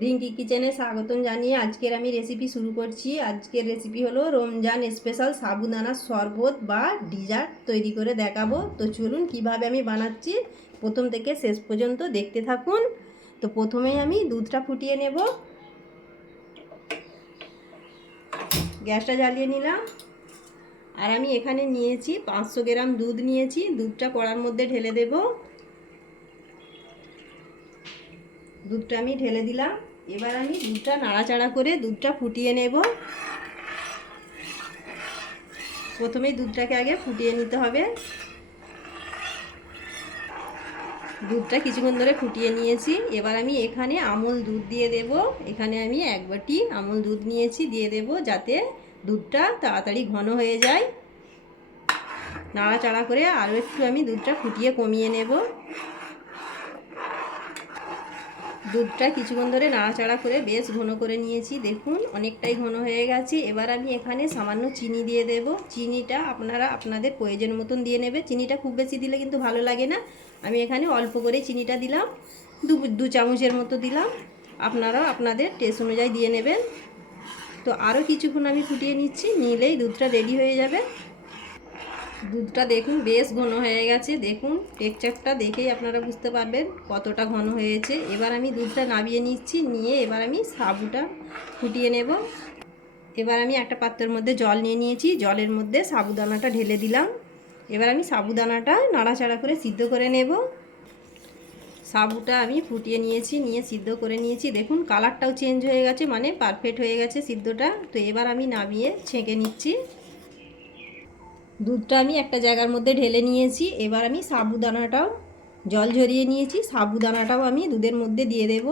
রিঙ্কি কিচেনে স্বাগতম জানিয়ে আজকের আমি রেসিপি শুরু করছি। আজকের রেসিপি হলো রমজান স্পেশাল সাবুদানা শরবত বা ডিজার্ট তৈরি করে দেখাবো। তো চলুন কীভাবে আমি বানাচ্ছি, প্রথম থেকে শেষ পর্যন্ত দেখতে থাকুন। তো প্রথমেই আমি দুধটা ফুটিয়ে নেব। গ্যাসটা জ্বালিয়ে নিলাম। আর আমি এখানে নিয়েছি পাঁচশো গ্রাম দুধ নিয়েছি। দুধটা কড়ার মধ্যে ঢেলে দেব। দুধটা আমি ঢেলে দিলাম। এবার আমি দুধটা নাড়াচাড়া করে দুধটা ফুটিয়ে নেব। প্রথমেই দুধটাকে আগে ফুটিয়ে নিতে হবে। দুধটা কিছুক্ষণ ধরে ফুটিয়ে নিয়েছি। এবার আমি এখানে আমুল দুধ দিয়ে দেব। এখানে আমি এক বাটি আমুল দুধ নিয়েছি, দিয়ে দেব যাতে দুধটা তাড়াতাড়ি ঘন হয়ে যায়। নাড়াচাড়া করে আরও একটু আমি দুধটা ফুটিয়ে কমিয়ে নেব। দুধটা কিছুক্ষণ ধরে নাড়াচাড়া করে বেশ ঘন করে নিয়েছি। দেখুন, অনেকটাই ঘন হয়ে গেছে। এবার আমি এখানে সামান্য চিনি দিয়ে দেব। চিনিটা আপনারা আপনাদের প্রয়োজন মতন দিয়ে নেবে চিনিটা খুব বেশি দিলে কিন্তু ভালো লাগে না। আমি এখানে অল্প করে চিনিটা দিলাম। দু দু চামচের মতো দিলাম। আপনারাও আপনাদের টেস্ট অনুযায়ী দিয়ে নেবেন। তো আরও কিছুক্ষণ আমি ফুটিয়ে নিচ্ছি। নিলেই দুধটা রেডি হয়ে যাবে। দুধটা দেখুন, বেশ ঘন হয়ে গেছে। দেখুন, টেক্সচারটা দেখেই আপনারা বুঝতে পারবেন কতটা ঘন হয়েছে। এবার আমি দুধটা নামিয়ে নিচ্ছি, নিয়ে এবার আমি সাবুটা ফুটিয়ে নেব। এবার আমি একটা পাত্রের মধ্যে জল নিয়ে নিয়েছি। জলের মধ্যে সাবুদানাটা ঢেলে দিলাম। এবার আমি সাবুদানাটা নাড়াচাড়া করে সিদ্ধ করে নেব। সাবুটা আমি ফুটিয়ে নিয়েছি, নিয়ে সিদ্ধ করে নিয়েছি। দেখুন, কালারটাও চেঞ্জ হয়ে গেছে মানে পারফেক্ট হয়ে গেছে সিদ্ধটা। তো এবার আমি নামিয়ে ছেঁকে নিচ্ছি। দুধটা আমি একটা জায়গার মধ্যে ঢেলে নিয়েছি। এবার আমি সাবুদানাটাও জল ঝরিয়ে নিয়েছি। সাবুদানাটাও আমি দুধের মধ্যে দিয়ে দেব।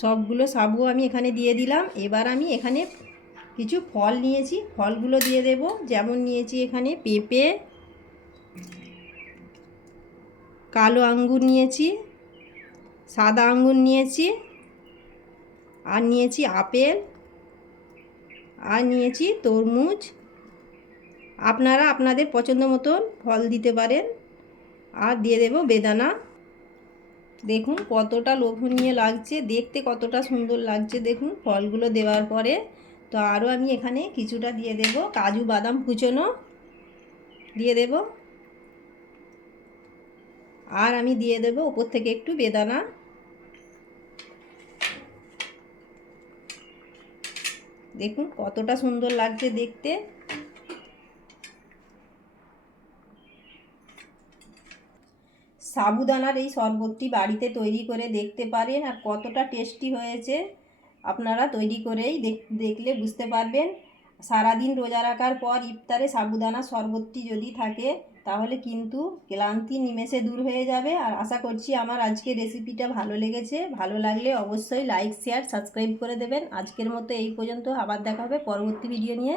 সবগুলো সাবু আমি এখানে দিয়ে দিলাম। এবার আমি এখানে কিছু ফল নিয়েছি। ফলগুলো দিয়ে দেব। যেমন নিয়েছি এখানে পেঁপে, কালো আঙ্গুর নিয়েছি, সাদা আঙ্গুর নিয়েছি আর নিয়েছি আপেল, আর নিয়েছি তরমুজ। আপনারা আপনাদের পছন্দ মতন ফল দিতে পারেন। আর দিয়ে দেব বেদানা। দেখুন কতটা লোভনীয় লাগছে, দেখতে কতটা সুন্দর লাগছে। দেখুন ফলগুলো দেওয়ার পরে। তো আরও আমি এখানে কিছুটা দিয়ে দেব কাজু বাদাম কুচোনো। দিয়ে দেব। আর আমি দিয়ে দেব ওপর থেকে একটু বেদানা। দেখুন কতটা সুন্দর লাগছে দেখতে। সাবুদানার এই শরবতটি বাড়িতে তৈরি করে দেখতে পারেন আর কতটা টেস্টি হয়েছে। আপনারা তৈরি করেই দেখলে বুঝতে পারবেন। সারাদিন রোজা রাখার পর ইফতারে সাবুদানা শরবতটি যদি থাকে, তাহলে কিন্তু ক্লান্তি নিমেষে দূর হয়ে যাবে। আর আশা করছি আমার আজকে রেসিপিটা ভালো লেগেছে। ভালো লাগলে অবশ্যই লাইক, শেয়ার, সাবস্ক্রাইব করে দেবেন। আজকের মতো এই পর্যন্ত। আবার দেখা হবে পরবর্তী ভিডিও নিয়ে।